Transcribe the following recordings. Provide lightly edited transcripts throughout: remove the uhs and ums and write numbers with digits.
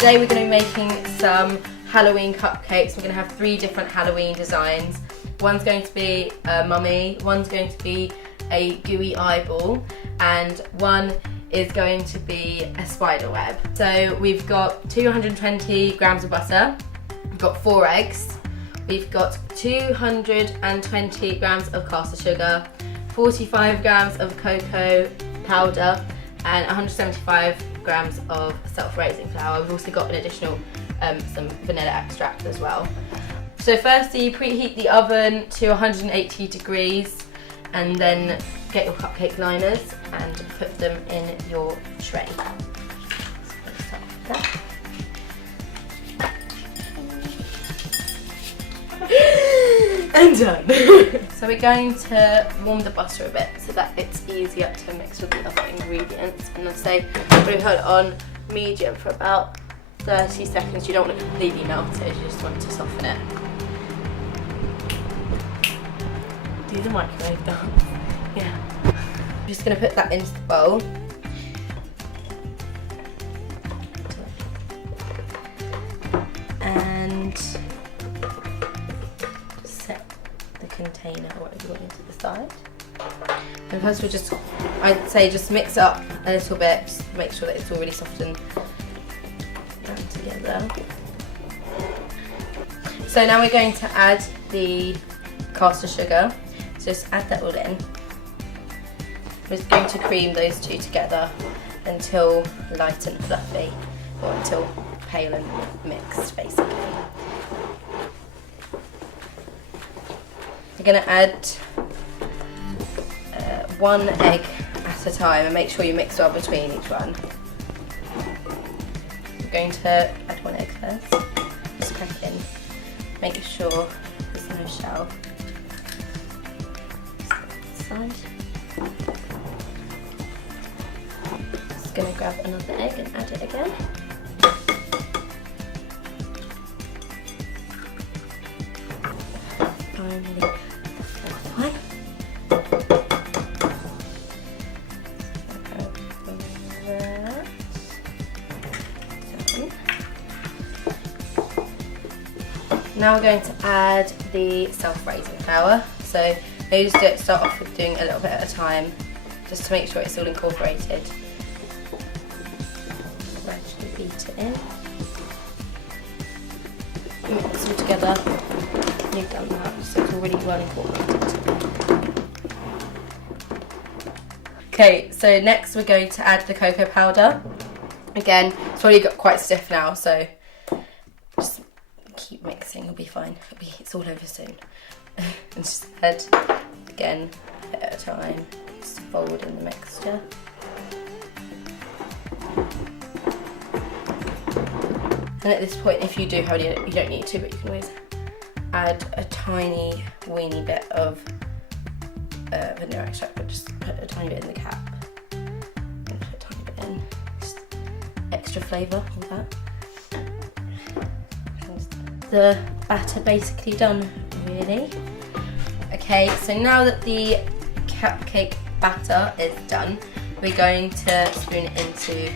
today we're going to be making some Halloween cupcakes. We're going to have 3 different Halloween designs. One's going to be a mummy, one's going to be a gooey eyeball, and one is going to be a spider web. So we've got 220 grams of butter, we've got 4 eggs, we've got 220 grams of caster sugar, 45 grams of cocoa powder, and 175 grams of self-raising flour. We've also got an additional some vanilla extract as well. So firstly, preheat the oven to 180 degrees and then get your cupcake liners and put them in your tray. So let's start with that. And done. So we're going to warm the butter a bit so that it's easier to mix with the other ingredients. And let's say we put it on medium for about 30 seconds. You don't want to completely melt it, you just want to soften it. Do the microwave dance. Yeah. I'm just going to put that into the bowl. And set the container or whatever you want into the side. And first we'll just, I'd say just mix it up a little bit, just make sure that it's all really softened down together. So now we're going to add the caster sugar. So just add that all in. We're just going to cream those two together until light and fluffy, or until pale and mixed basically. We're going to add 1 egg at a time and make sure you mix well between each one. We're going to add 1 egg first, just crack it in, make sure there's no shell. Side. Just going to grab another egg and add it again. Finally, the 4th one. Now we're going to add the self-raising flour. So maybe just start off with doing a little bit at a time, just to make sure it's all incorporated. Gradually beat it in. Mix it all together. You've done that, so it's already well incorporated. Okay, so next we're going to add the cocoa powder. Again, it's probably got quite stiff now, so just keep mixing, it'll be fine. It's all over soon. And just add, again, a bit at a time, just fold in the mixture. And at this point, if you do have any, you don't need to, but you can always add a tiny weeny bit of vanilla extract, but just put a tiny bit in the cap. And put a tiny bit in, just extra flavour, all that. The batter basically done, really. Okay, so now that the cupcake batter is done, we're going to spoon it into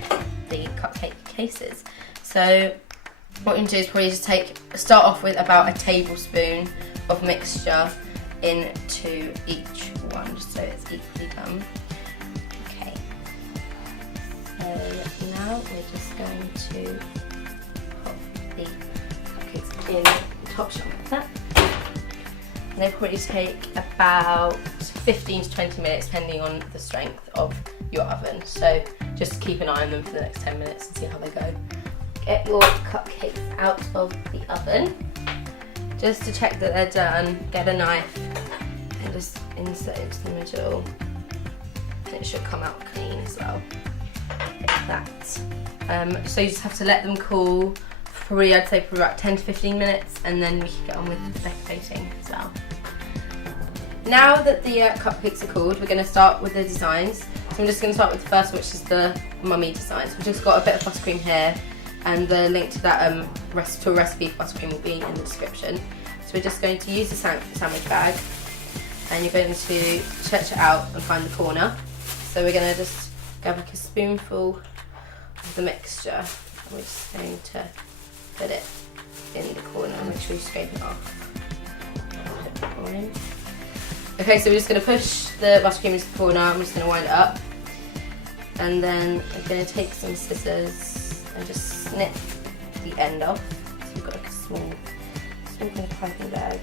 the cupcake cases. So what we're going to do is probably just start off with about a tablespoon of mixture into each one, just so it's equally done. Okay, so now we're just going to pop the cupcakes in the top shelf like that. And they probably take about 15 to 20 minutes depending on the strength of your oven. So just keep an eye on them for the next 10 minutes and see how they go. Get your cupcakes out of the oven. Just to check that they're done, get a knife and just insert it into the middle. And it should come out clean as well. Like that. So you just have to let them cool. Probably, I'd say, for about 10 to 15 minutes, and then we can get on with the decorating as well. Now that the cupcakes are cooled, we're going to start with the designs. So I'm just going to start with the first one, which is the mummy design. So we've just got a bit of buttercream here, and the link to that recipe for buttercream will be in the description. So we're just going to use the sandwich bag, and you're going to stretch it out and find the corner. So we're going to just grab like a spoonful of the mixture we're just going to put it in the corner. Make sure you scrape it off. Okay, so we're just going to push the buttercream into the corner. I'm just going to wind it up, and then I'm going to take some scissors and just snip the end off. So we've got like a small kind of piping bag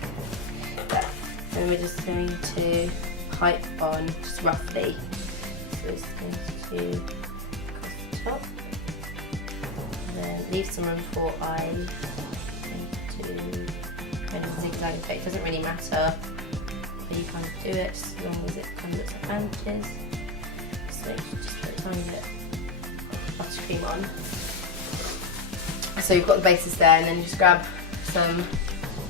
there. And we're just going to pipe on just roughly. So it's going to across the top, and then leave some room for eyes. To kind of zigzag effect. Doesn't really matter how you kind of do it, just as long as it kind of looks like bandages. So just put a tiny bit of buttercream on. So you've got the bases there, and then you just grab some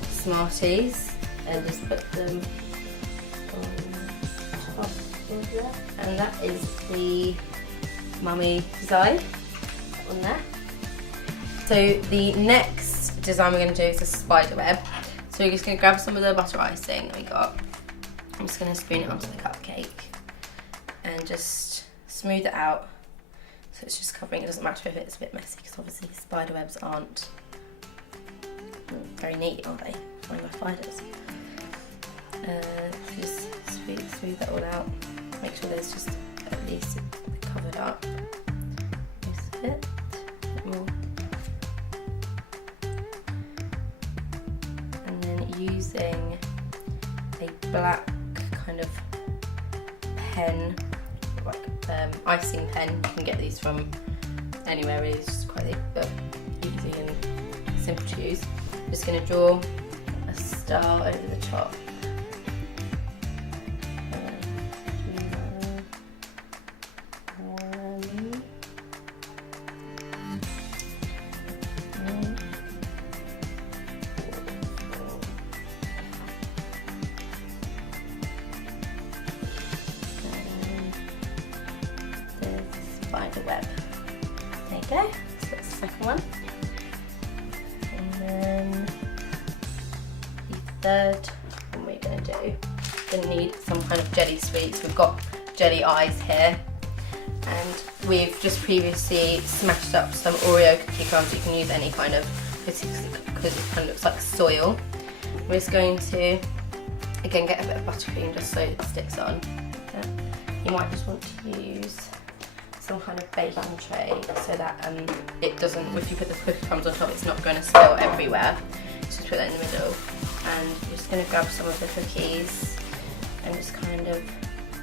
Smarties and just put them on top of there. And that is the mummy design on there. So the next design we're going to do is a spider web. So we're just going to grab some of the butter icing that we got. I'm just going to spoon it onto the cupcake and just smooth it out so it's just covering. It doesn't matter if it's a bit messy, because obviously spider webs aren't very neat, are they? Flying by spiders. Just smooth that all out. Make sure there's just at least covered up most of it. A bit more. And then using a black kind of pen, like icing pen. You can get these from anywhere really, it's just quite easy and simple to use. I'm just going to draw a star over the top. Spider web. There you go. So that's the second one. And then the third one we're going to do, we're going to need some kind of jelly sweets. We've got jelly eyes here, and we've just previously smashed up some Oreo cookie crumbs. You can use any kind of, because it kind of looks like soil. We're just going to again get a bit of buttercream just so it sticks on. You might just want to use some kind of baking tray so that it doesn't, if you put the cookie crumbs on top, it's not going to spill everywhere. Just put that in the middle, and we're just going to grab some of the cookies and just kind of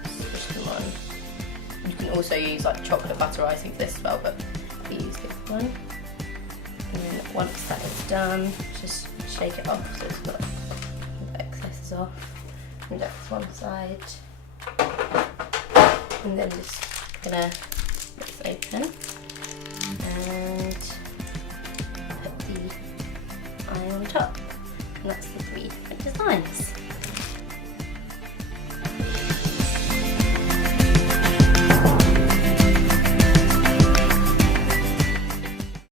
squish them on. You can also use like chocolate butter icing for this as well, but we use this one. And then once that is done, just shake it off so it's got the excesses off. And that's one side, and then just gonna let's open and put the eye on top, and that's the 3 different designs.